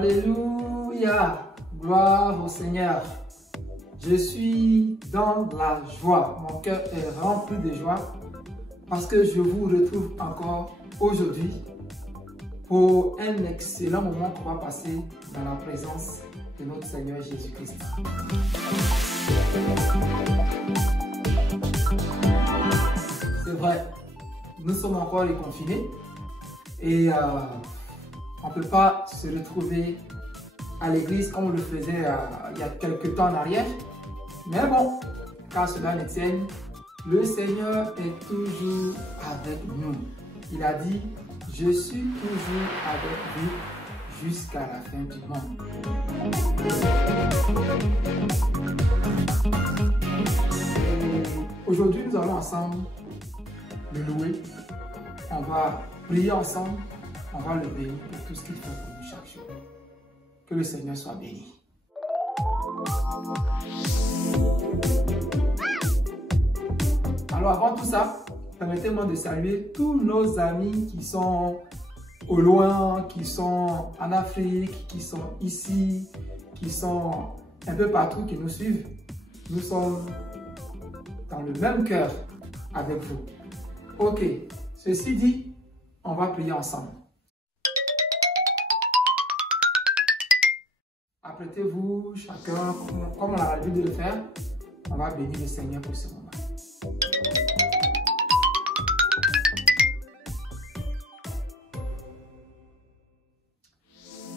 Alléluia, gloire au Seigneur. Je suis dans la joie, mon cœur est rempli de joie parce que je vous retrouve encore aujourd'hui pour un excellent moment qu'on va passer dans la présence de notre Seigneur Jésus-Christ. C'est vrai, nous sommes encore les confinés et on ne peut pas se retrouver à l'église comme on le faisait il y a quelques temps en arrière. Mais bon, car cela ne tienne, le Seigneur est toujours avec nous. Il a dit, je suis toujours avec vous jusqu'à la fin du monde. Aujourd'hui, nous allons ensemble le louer. On va prier ensemble. On va le bénir pour tout ce qu'il fait pour nous chaque jour. Que le Seigneur soit béni. Alors avant tout ça, permettez-moi de saluer tous nos amis qui sont au loin, qui sont en Afrique, qui sont ici, qui sont un peu partout, qui nous suivent. Nous sommes dans le même cœur avec vous. Ok, ceci dit, on va prier ensemble. Apprêtez-vous, chacun, comme on a l'habitude de le faire, on va bénir le Seigneur pour ce moment.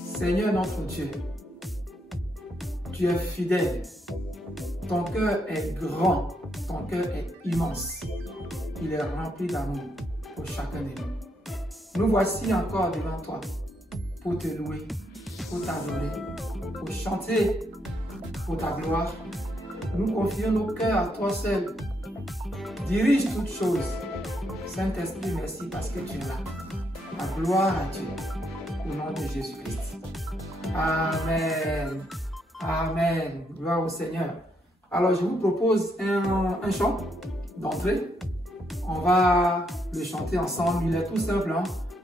Seigneur notre Dieu, tu es fidèle, ton cœur est grand, ton cœur est immense, il est rempli d'amour pour chacun de nous. Nous voici encore devant toi pour te louer, pour t'adorer, pour chanter pour ta gloire. Nous confions nos cœurs à toi seul. Dirige toutes choses. Saint-Esprit, merci parce que tu es là. La gloire à Dieu. Au nom de Jésus-Christ. Amen. Amen. Gloire au Seigneur. Alors, je vous propose un chant d'entrée. On va le chanter ensemble. Il est tout simple, hein?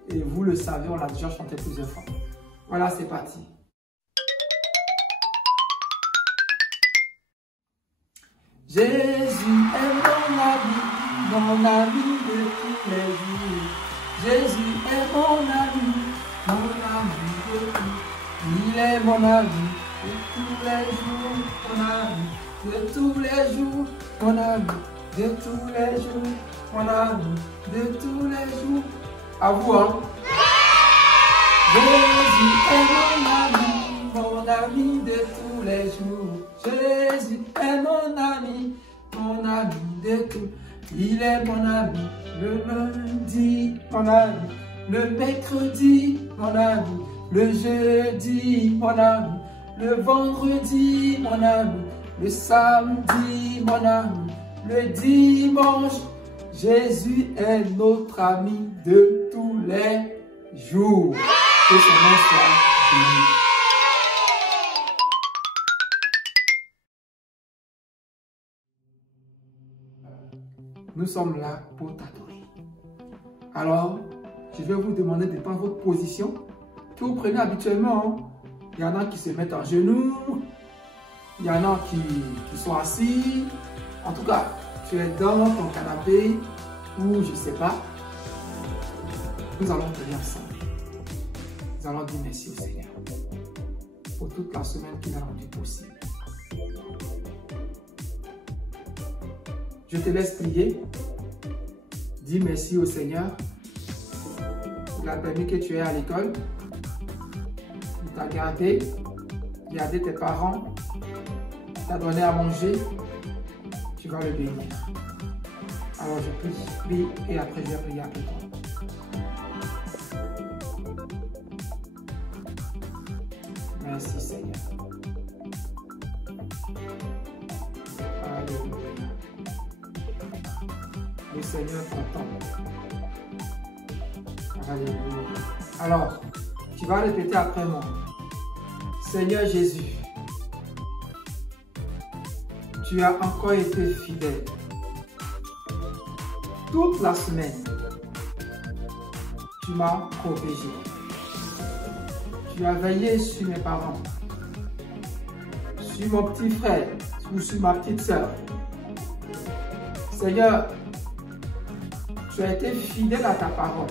Et vous le savez, on l'a déjà chanté plusieurs fois. Voilà, c'est parti. Jésus est mon ami de tous les jours. Jésus est mon ami de tout. Il est mon ami de tous les jours, mon ami de tous les jours, mon ami de tous les jours, mon ami de tous les jours. À vous, hein? Jésus est mon ami de tous les jours. Jésus est mon ami de tout. Il est mon ami le lundi, mon ami le mercredi, mon ami le jeudi, mon ami le vendredi, mon ami le samedi, mon ami le dimanche. Jésus est notre ami de tous les jours. Que son nom soit béni. Nous sommes là pour t'adorer. Alors, je vais vous demander de prendre votre position que vous prenez habituellement. Il y en a qui se mettent en genoux, il y en a qui sont assis. En tout cas, tu es dans ton canapé ou je ne sais pas. Nous allons prier ensemble. Nous allons dire merci au Seigneur pour toute la semaine qu'il a rendu possible. Je te laisse prier. Dis merci au Seigneur. Il a permis que tu es à l'école. Il t'a gardé tes parents. Il t'a donné à manger. Tu vas le bénir. Alors je prie et après je vais prier après toi. Merci Seigneur. Alléluia. Le Seigneur t'entend. Alléluia. Alors, tu vas répéter après moi. Seigneur Jésus, tu as encore été fidèle. Toute la semaine, tu m'as protégé. tu as veillé sur mes parents, sur mon petit frère ou sur ma petite sœur. Seigneur, tu as été fidèle à ta parole.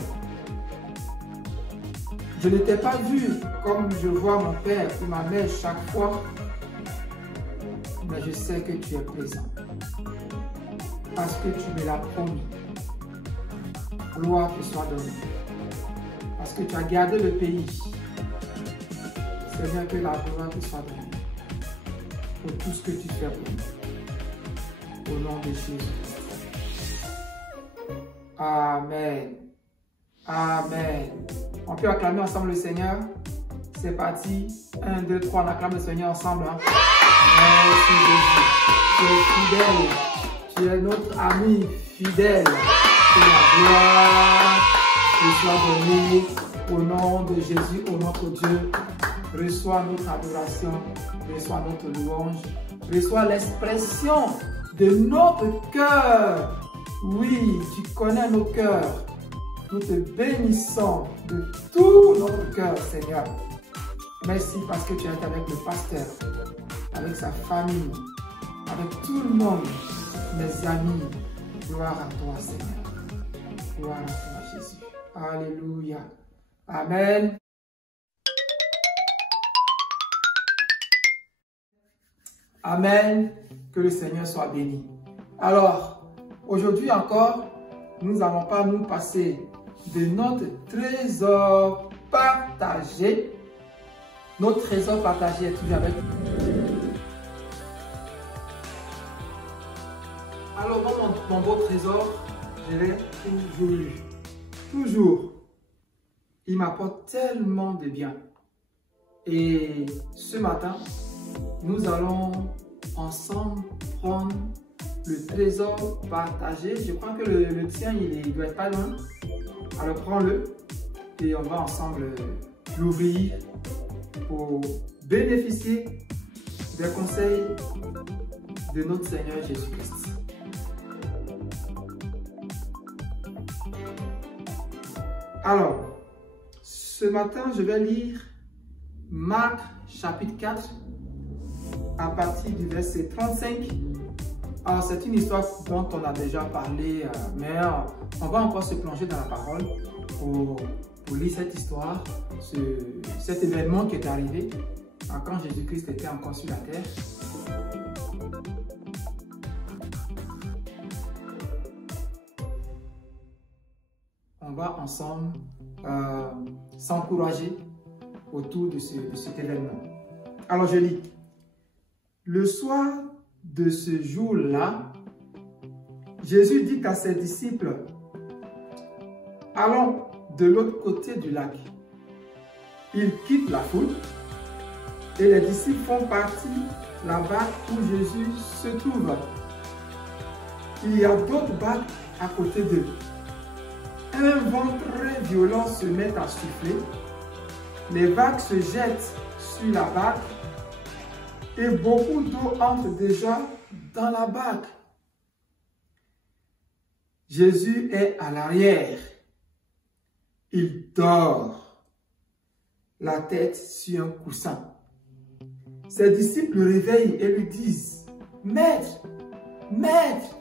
Je ne t'ai pas vu comme je vois mon père ou ma mère chaque fois, mais je sais que tu es présent. Parce que tu me l'as promis. Gloire te soit donnée. Parce que tu as gardé le pays. Seigneur, que la gloire te soit donnée. Pour tout ce que tu fais pour nous. Au nom de Jésus. Amen. Amen. On peut acclamer ensemble le Seigneur. C'est parti. 1, 2, 3. On acclame le Seigneur ensemble. Hein? Merci Jésus. Tu es fidèle. Tu es notre ami fidèle. Que la gloire te soit donnée au nom de Jésus, au notre Dieu. Reçois notre adoration, reçois notre louange, reçois l'expression de notre cœur. Oui, tu connais nos cœurs. Nous te bénissons de tout notre cœur, Seigneur. Merci parce que tu es avec le pasteur, avec sa famille, avec tout le monde, mes amis. Gloire à toi, Seigneur. Gloire à toi, Jésus. Alléluia. Amen. Amen. Que le Seigneur soit béni. Alors, aujourd'hui encore, nous n'allons pas nous passer de notre trésor partagé. Notre trésor partagé est toujours avec nous. Alors, mon beau trésor, je l'ai toujours lu. Toujours. Il m'apporte tellement de bien. Et ce matin, nous allons ensemble prendre le trésor partagé. Je crois que le tien, il doit être pas loin. Alors prends-le et on va ensemble l'ouvrir pour bénéficier des conseils de notre Seigneur Jésus-Christ. Alors, ce matin, je vais lire Marc chapitre 4 à partir du verset 35. Alors, c'est une histoire dont on a déjà parlé, mais on va encore se plonger dans la parole pour lire cette histoire, cet événement qui est arrivé quand Jésus-Christ était encore sur la terre. On va ensemble s'encourager autour de cet événement. Alors, je lis. Le soir de ce jour-là, Jésus dit à ses disciples, « Allons de l'autre côté du lac. » Ils quittent la foule et les disciples font partie la barque où Jésus se trouve. Il y a d'autres barques à côté d'eux. Un vent très violent se met à souffler. Les vagues se jettent sur la barque et beaucoup d'eau entre déjà dans la barque. Jésus est à l'arrière. Il dort, la tête sur un coussin. Ses disciples le réveillent et lui disent, « Maître, Maître,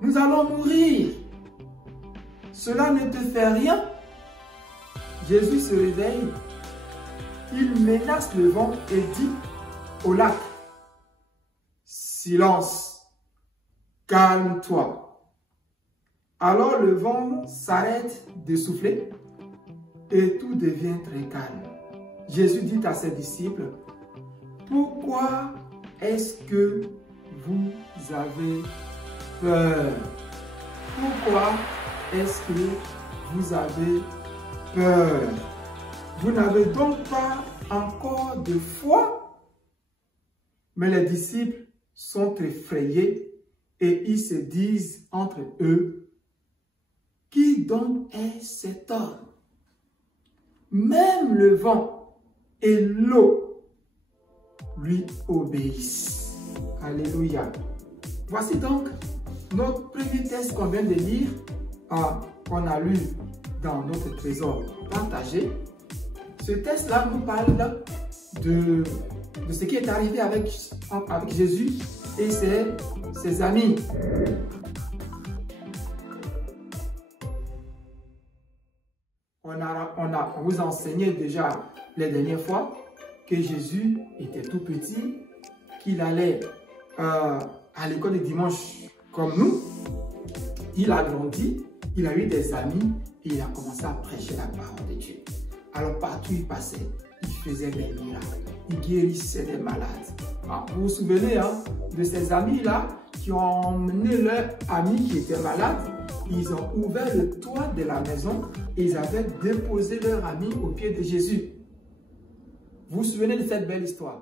nous allons mourir. Cela ne te fait rien? » Jésus se réveille, il menace le vent et dit au lac, « Silence, calme-toi. » Alors le vent s'arrête de souffler et tout devient très calme. Jésus dit à ses disciples, « Pourquoi est-ce que vous avez peur? Pourquoi est-ce que vous avez peur? Vous n'avez donc pas encore de foi? » Mais les disciples sont effrayés et ils se disent entre eux, « Qui donc est cet homme? Même le vent et l'eau lui obéissent. » Alléluia. Voici donc notre premier texte qu'on vient de lire, qu'on a lu dans notre trésor partagé. Ce texte-là nous parle de ce qui est arrivé avec Jésus et ses amis. On vous a enseigné déjà les dernières fois que Jésus était tout petit, qu'il allait à l'école de dimanche comme nous. Il a grandi, il a eu des amis et il a commencé à prêcher la parole de Dieu. Alors partout où il passait, il faisait des miracles, il guérissait des malades. Vous vous souvenez de ces amis-là qui ont emmené leur ami qui était malade. Ils ont ouvert le toit de la maison et ils avaient déposé leur ami au pied de Jésus. Vous vous souvenez de cette belle histoire?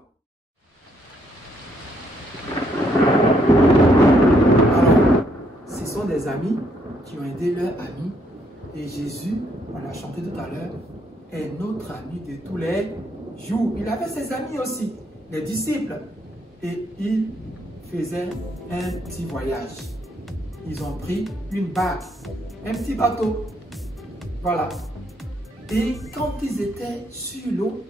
Alors, ce sont des amis qui ont aidé leur ami. Et Jésus, on l'a chanté tout à l'heure, est notre ami de tous les jours. Il avait ses amis aussi, les disciples. Et il faisait un petit voyage. Ils ont pris une barque, un petit bateau. Voilà. Et quand ils étaient sur l'eau,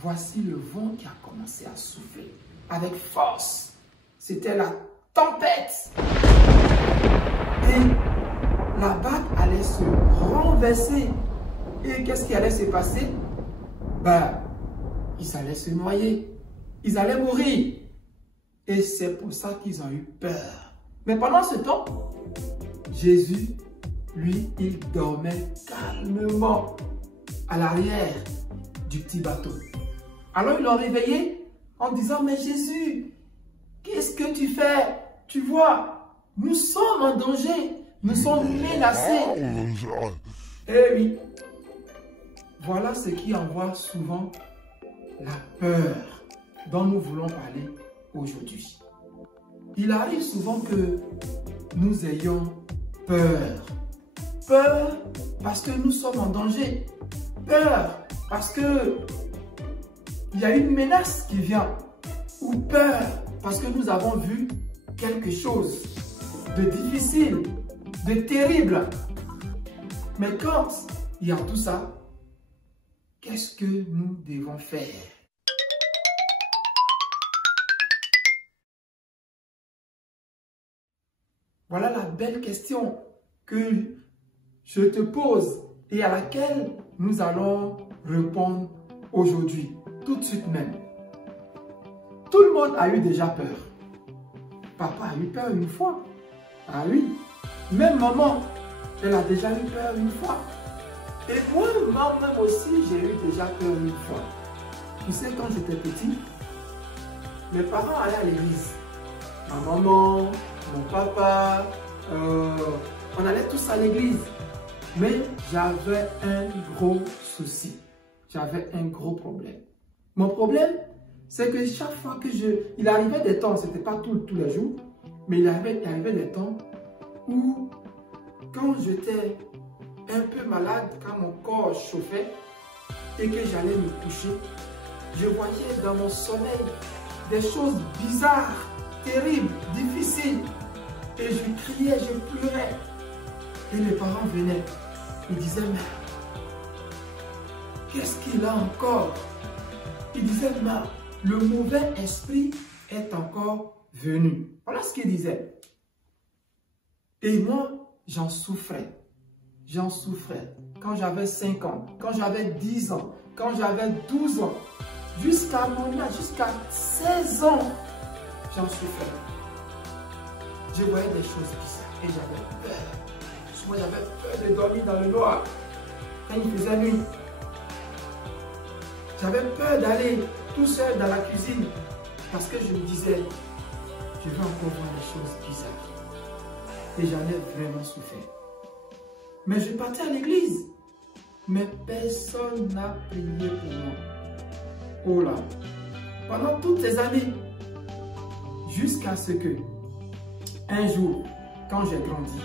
voici le vent qui a commencé à souffler avec force. C'était la tempête. Et la barque allait se renverser. Et qu'est-ce qui allait se passer? Ils allaient se noyer. Ils allaient mourir. Et c'est pour ça qu'ils ont eu peur. Mais pendant ce temps, Jésus, lui, il dormait calmement à l'arrière du petit bateau. Alors ils l'ont réveillé en disant, mais Jésus, qu'est-ce que tu fais? Tu vois, nous sommes en danger, nous sommes menacés. Eh oui, voilà ce qui envoie souvent la peur dont nous voulons parler aujourd'hui. Il arrive souvent que nous ayons peur. Peur parce que nous sommes en danger. Peur parce que il y a une menace qui vient. Ou peur parce que nous avons vu quelque chose de difficile, de terrible. Mais quand il y a tout ça, qu'est-ce que nous devons faire? Voilà la belle question que je te pose et à laquelle nous allons répondre aujourd'hui, tout de suite même. Tout le monde a eu déjà peur. Papa a eu peur une fois. Ah oui. Même maman, elle a déjà eu peur une fois. Et moi-même aussi, j'ai eu déjà peur une fois. Tu sais, quand j'étais petit, mes parents allaient à l'église. Ma maman, mon papa, on allait tous à l'église. Mais j'avais un gros souci. J'avais un gros problème. Mon problème, c'est que chaque fois que il arrivait des temps, ce n'était pas tous les jours, mais il arrivait des temps où, quand j'étais un peu malade, quand mon corps chauffait et que j'allais me coucher, je voyais dans mon sommeil des choses bizarres, terribles, difficiles. Et je criais, je pleurais. Et mes parents venaient. Ils disaient, mais qu'est-ce qu'il a encore? Ils disaient, mais le mauvais esprit est encore venu. Voilà ce qu'ils disaient. Et moi, j'en souffrais. J'en souffrais. Quand j'avais 5 ans, quand j'avais 10 ans, quand j'avais 12 ans, jusqu'à mon âge, jusqu'à 16 ans, j'en souffrais. Je voyais des choses bizarres et j'avais peur. Souvent, j'avais peur de dormir dans le noir quand il faisait nuit. J'avais peur d'aller tout seul dans la cuisine parce que je me disais, je vais encore voir des choses bizarres. Et j'en ai vraiment souffert. Mais je partais à l'église. Mais personne n'a prié pour moi. Oh là! Pendant toutes ces années, jusqu'à ce que, un jour, quand j'ai grandi,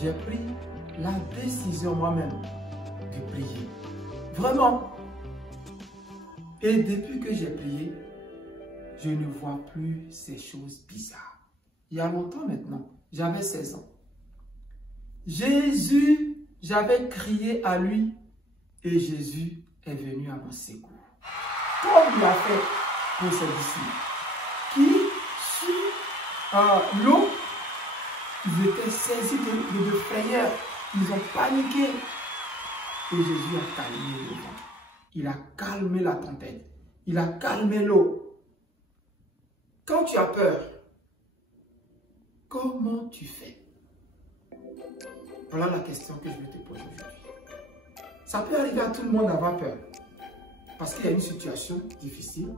j'ai pris la décision moi-même de prier. Vraiment. Et depuis que j'ai prié, je ne vois plus ces choses bizarres. Il y a longtemps maintenant, j'avais 16 ans. Jésus, j'avais crié à lui et Jésus est venu à mon secours. Comme il a fait pour ses disciples, qui, sur l'eau, ils étaient saisis de frayeur, ils ont paniqué. Et Jésus a calmé le vent. Il a calmé la tempête. Il a calmé l'eau. Quand tu as peur, comment tu fais? Voilà la question que je vais te poser aujourd'hui. Ça peut arriver à tout le monde d'avoir peur. Parce qu'il y a une situation difficile.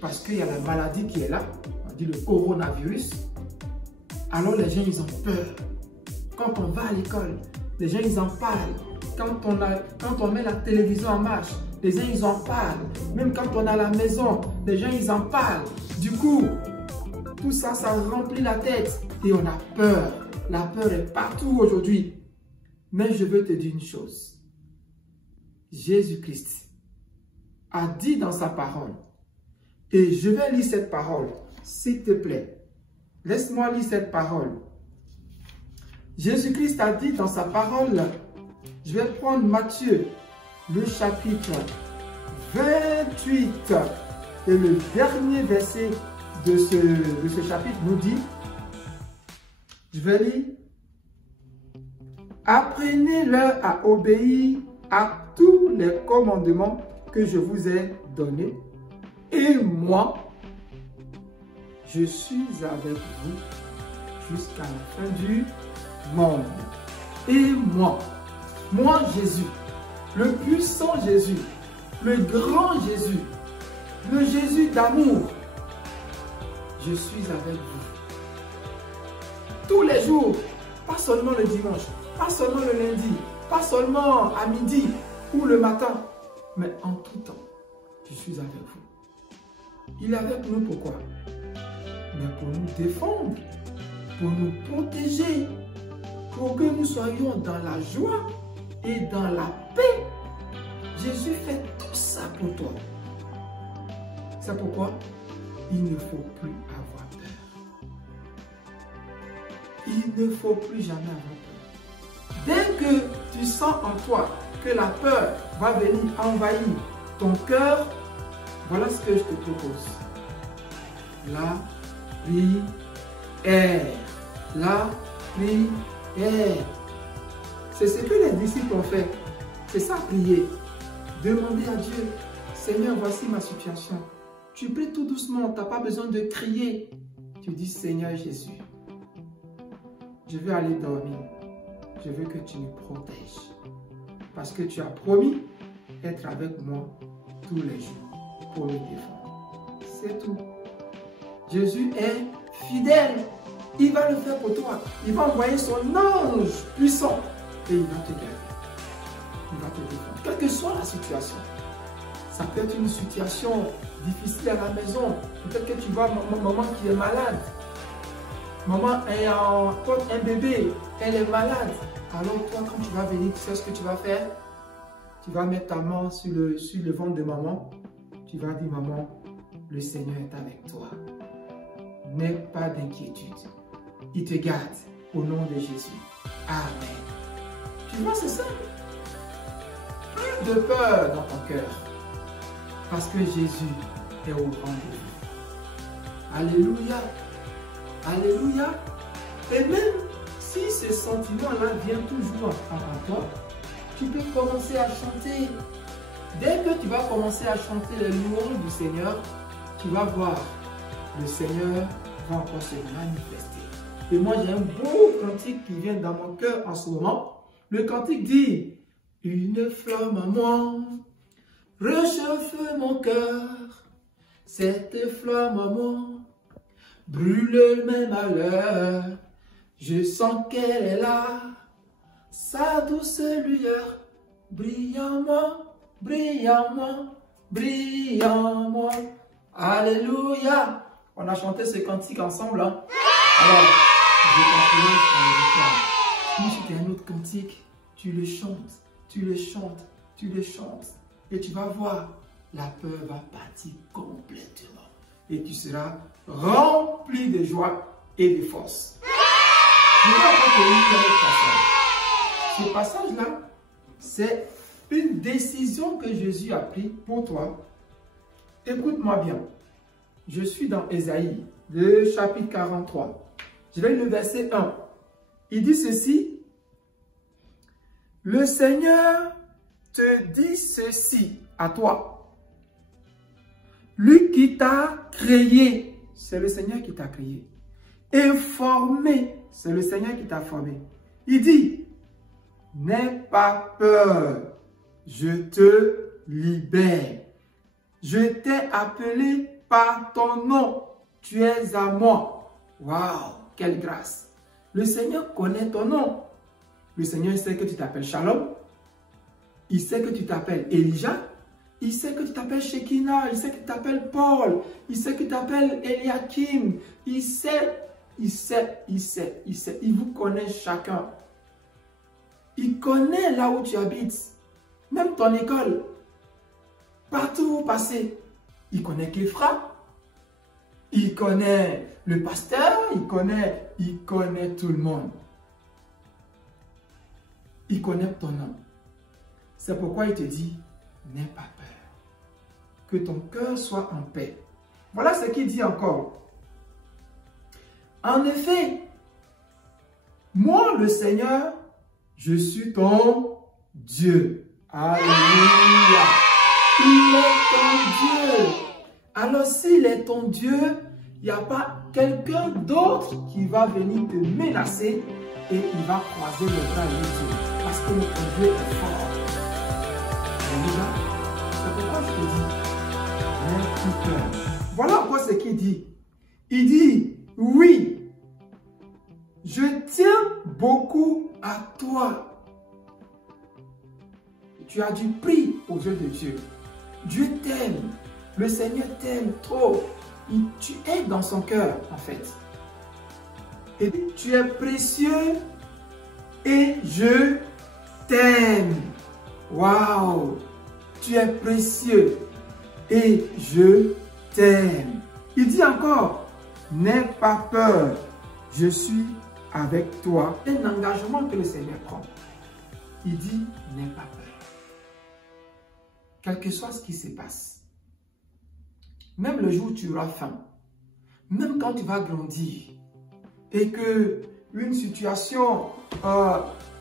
Parce qu'il y a la maladie qui est là. On dit le coronavirus. Alors les gens, ils ont peur. Quand on va à l'école, les gens, ils en parlent. Quand on met la télévision en marche, les gens, ils en parlent. Même quand on est à la maison, les gens, ils en parlent. Du coup, tout ça, ça remplit la tête. Et on a peur. La peur est partout aujourd'hui. Mais je veux te dire une chose. Jésus-Christ a dit dans sa parole, et je vais lire cette parole, s'il te plaît. Laisse-moi lire cette parole. Jésus-Christ a dit dans sa parole, je vais prendre Matthieu, le chapitre 28, et le dernier verset de ce chapitre nous dit, je vais lire, apprenez-leur à obéir à tous les commandements que je vous ai donnés, et moi, je suis avec vous jusqu'à la fin du monde. Et moi, Jésus, le puissant Jésus, le grand Jésus, le Jésus d'amour, je suis avec vous. Tous les jours, pas seulement le dimanche, pas seulement le lundi, pas seulement à midi ou le matin, mais en tout temps, je suis avec vous. Il est avec nous pourquoi? Mais pour nous défendre, pour nous protéger, pour que nous soyons dans la joie et dans la paix. Jésus fait tout ça pour toi. C'est pourquoi il ne faut plus avoir peur. Il ne faut plus jamais avoir peur. Dès que tu sens en toi que la peur va venir envahir ton cœur, voilà ce que je te propose. La prière. La prière. C'est ce que les disciples ont fait. C'est ça, prier. Demander à Dieu, Seigneur, voici ma situation. Tu pries tout doucement, tu n'as pas besoin de crier. Tu dis, Seigneur Jésus, je veux aller dormir. Je veux que tu me protèges. Parce que tu as promis être avec moi tous les jours pour me défendre. C'est tout. Jésus est fidèle. Il va le faire pour toi. Il va envoyer son ange puissant et il va te garder. Il va te défendre. Quelle que soit la situation. Ça peut être une situation difficile à la maison. Peut-être que tu vois maman qui est malade. Maman porte un bébé. Elle est malade. Alors toi, quand tu vas venir, tu sais ce que tu vas faire? Tu vas mettre ta main sur le ventre de maman. Tu vas dire, maman, le Seigneur est avec toi. N'aie pas d'inquiétude. Il te garde au nom de Jésus. Amen. Tu vois, c'est ça. Plus de peur dans ton cœur. Parce que Jésus est au rendez-vous. Alléluia. Alléluia. Et même si ce sentiment-là vient toujours en toi, tu peux commencer à chanter. Dès que tu vas commencer à chanter les louanges du Seigneur, tu vas voir le Seigneur va encore se manifester. Et moi, j'ai un beau cantique qui vient dans mon cœur en ce moment. Le cantique dit, une flamme en moi réchauffe mon cœur. Cette flamme en moi brûle mes malheurs. Je sens qu'elle est là. Sa douce lueur brille en moi, brille en moi, brille en moi. Alléluia. On a chanté ce cantique ensemble. Hein? Alors, je t'appelle en refrain. Si tu as un autre cantique, tu le chantes, tu le chantes, tu le chantes. Et tu vas voir, la peur va partir complètement. Et tu seras rempli de joie et de force. Je vais te lire un autre passage. Ce passage-là, c'est une décision que Jésus a prise pour toi. Écoute-moi bien. Je suis dans Ésaïe, le chapitre 43. Je vais le verset 1. Il dit ceci. Le Seigneur te dit ceci à toi. Lui qui t'a créé, c'est le Seigneur qui t'a créé. Et formé, c'est le Seigneur qui t'a formé. Il dit, n'aie pas peur, je te libère. Je t'ai appelé par ton nom, tu es à moi. Waouh, quelle grâce. Le Seigneur connaît ton nom. Le Seigneur sait que tu t'appelles Shalom. Il sait que tu t'appelles Elijah. Il sait que tu t'appelles Shekinah. Il sait que tu t'appelles Paul. Il sait que tu t'appelles Eliakim. Il sait. Il vous connaît chacun. Il connaît là où tu habites. Même ton école. Partout où vous passez. Il connaît Képhra. Il connaît le pasteur. Il connaît tout le monde. Il connaît ton nom. C'est pourquoi il te dit, n'aie pas peur. Que ton cœur soit en paix. Voilà ce qu'il dit encore. En effet, moi le Seigneur, je suis ton Dieu. Alléluia. Il est ton Dieu. Alors s'il est ton Dieu, il n'y a pas quelqu'un d'autre qui va venir te menacer et il va croiser les bras avec Dieu. Parce que notre Dieu est fort. Alléluia. C'est pourquoi je te dis, n'aie plus peur. Voilà quoi ce qu'il dit. Il dit, oui, je tiens beaucoup à toi. Tu as du prix aux yeux de Dieu. Dieu t'aime. Le Seigneur t'aime trop. Tu es dans son cœur, en fait. Et tu es précieux et je t'aime. Waouh! Tu es précieux et je t'aime. Il dit encore, n'aie pas peur, je suis avec toi. C'est un engagement que le Seigneur prend. Il dit, n'aie pas peur. Quel que soit ce qui se passe, même le jour où tu auras faim, même quand tu vas grandir et que une situation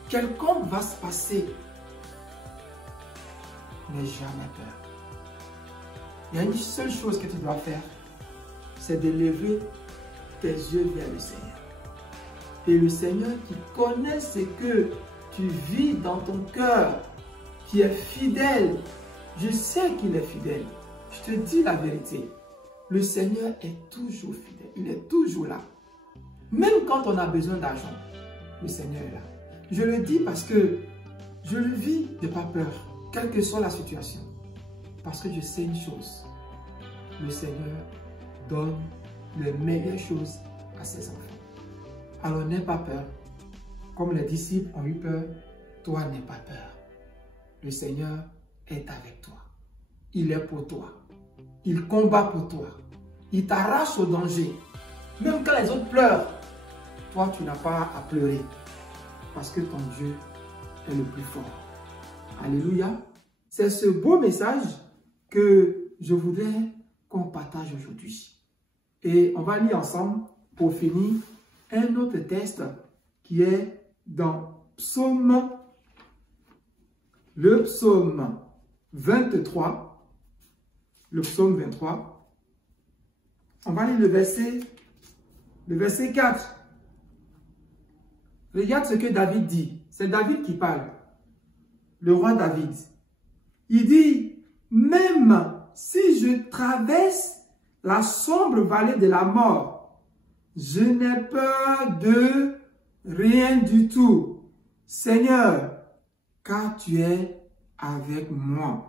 quelconque va se passer, n'aie jamais peur. Il y a une seule chose que tu dois faire, c'est de lever tes yeux vers le Seigneur. Et le Seigneur qui connaît ce que tu vis dans ton cœur, qui est fidèle, je sais qu'il est fidèle. Je te dis la vérité, le Seigneur est toujours fidèle, il est toujours là. Même quand on a besoin d'argent, le Seigneur est là. Je le dis parce que je le vis de pas peur, quelle que soit la situation. Parce que je sais une chose, le Seigneur donne les meilleures choses à ses enfants. Alors n'aie pas peur. Comme les disciples ont eu peur, toi n'aie pas peur. Le Seigneur est avec toi. Il est pour toi. Il combat pour toi. Il t'arrache au danger. Même quand les autres pleurent, toi tu n'as pas à pleurer. Parce que ton Dieu est le plus fort. Alléluia. C'est ce beau message que je voudrais qu'on partage aujourd'hui. Et on va lire ensemble pour finir un autre texte qui est dans le psaume 23. Le psaume 23. On va lire le verset 4. Regarde ce que David dit. C'est David qui parle. Le roi David. Il dit, même si je traverse la sombre vallée de la mort, je n'ai peur de rien du tout. Seigneur, car tu es avec moi.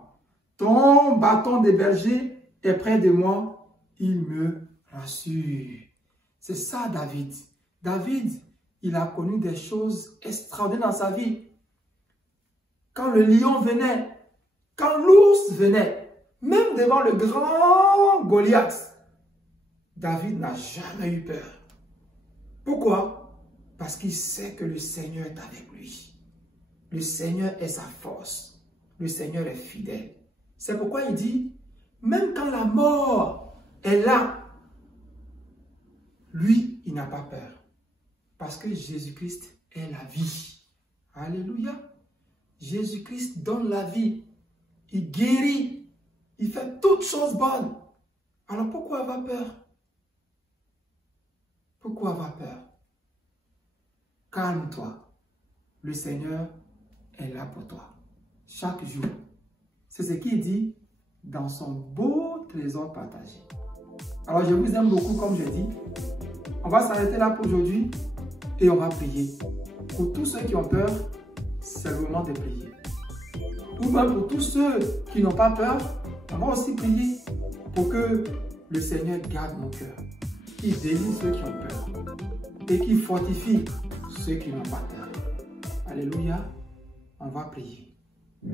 Ton bâton de berger est près de moi, il me rassure. C'est ça David. David, il a connu des choses extraordinaires dans sa vie. Quand le lion venait, quand l'ours venait, même devant le grand Goliath, David n'a jamais eu peur. Pourquoi? Parce qu'il sait que le Seigneur est avec lui. Le Seigneur est sa force. le Seigneur est fidèle. C'est pourquoi il dit, même quand la mort est là, lui, il n'a pas peur. Parce que Jésus-Christ est la vie. Alléluia. Jésus-Christ donne la vie. Il guérit. Il fait toutes choses bonnes. Alors pourquoi avoir peur? Pourquoi avoir peur? Calme-toi. Le Seigneur est là pour toi. Chaque jour. C'est ce qu'il dit dans son beau trésor partagé. Alors je vous aime beaucoup comme je dis. On va s'arrêter là pour aujourd'hui et on va prier. Pour tous ceux qui ont peur, c'est le moment de prier. Ou même pour tous ceux qui n'ont pas peur, on va aussi prier pour que le Seigneur garde nos cœurs. Qu'il délivre ceux qui ont peur et qu'il fortifie ceux qui n'ont pas peur. Alléluia, on va prier. On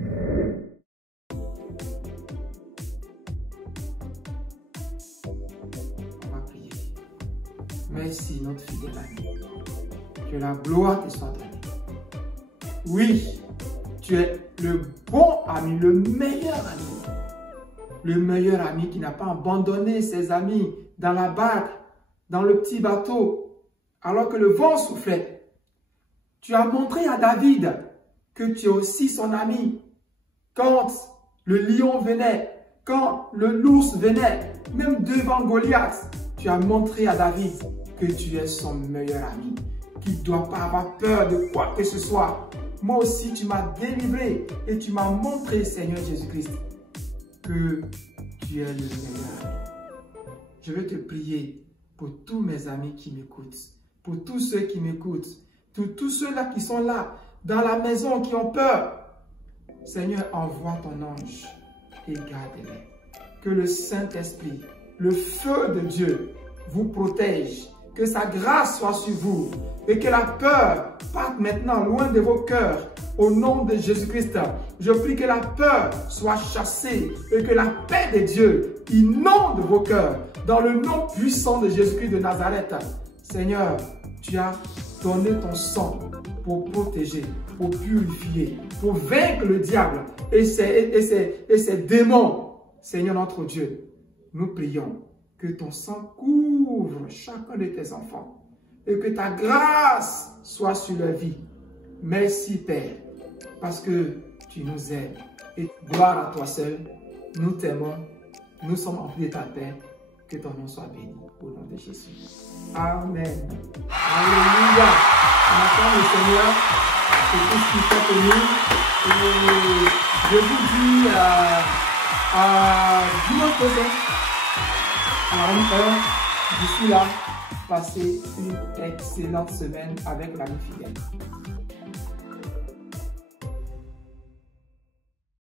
va prier. Merci notre fidèle ami. Que la gloire te soit donnée. Oui, tu es le bon ami, le meilleur ami. Le meilleur ami qui n'a pas abandonné ses amis dans la barque, dans le petit bateau, alors que le vent soufflait. Tu as montré à David que tu es aussi son ami. Quand le lion venait, quand l'ours venait, même devant Goliath, tu as montré à David que tu es son meilleur ami, qu'il ne doit pas avoir peur de quoi que ce soit. Moi aussi, tu m'as délivré et tu m'as montré, Seigneur Jésus-Christ, que tu es le meilleur ami. Je veux te prier pour tous mes amis qui m'écoutent, pour tous ceux qui m'écoutent, pour tous ceux-là qui sont là, dans la maison, qui ont peur. Seigneur, envoie ton ange et garde-les. Que le Saint-Esprit, le feu de Dieu, vous protège. Que sa grâce soit sur vous et que la peur parte maintenant loin de vos cœurs. Au nom de Jésus-Christ, je prie que la peur soit chassée et que la paix de Dieu inonde vos cœurs. Dans le nom puissant de Jésus-Christ de Nazareth, Seigneur, tu as donné ton sang pour protéger, pour purifier, pour vaincre le diable et ses démons. Seigneur notre Dieu, nous prions que ton sang couvre chacun de tes enfants et que ta grâce soit sur leur vie. Merci Père, parce que tu nous aimes. Et gloire à toi seul, nous t'aimons, nous sommes remplis de ta paix. Que ton nom soit béni au nom de Jésus. Amen. Alléluia. On attend le Seigneur et tout ce qu'il fait pour nous. Et je vous dis à dimanche prochain, à la même heure. D'ici là, passez une excellente semaine avec l'ami fidèle.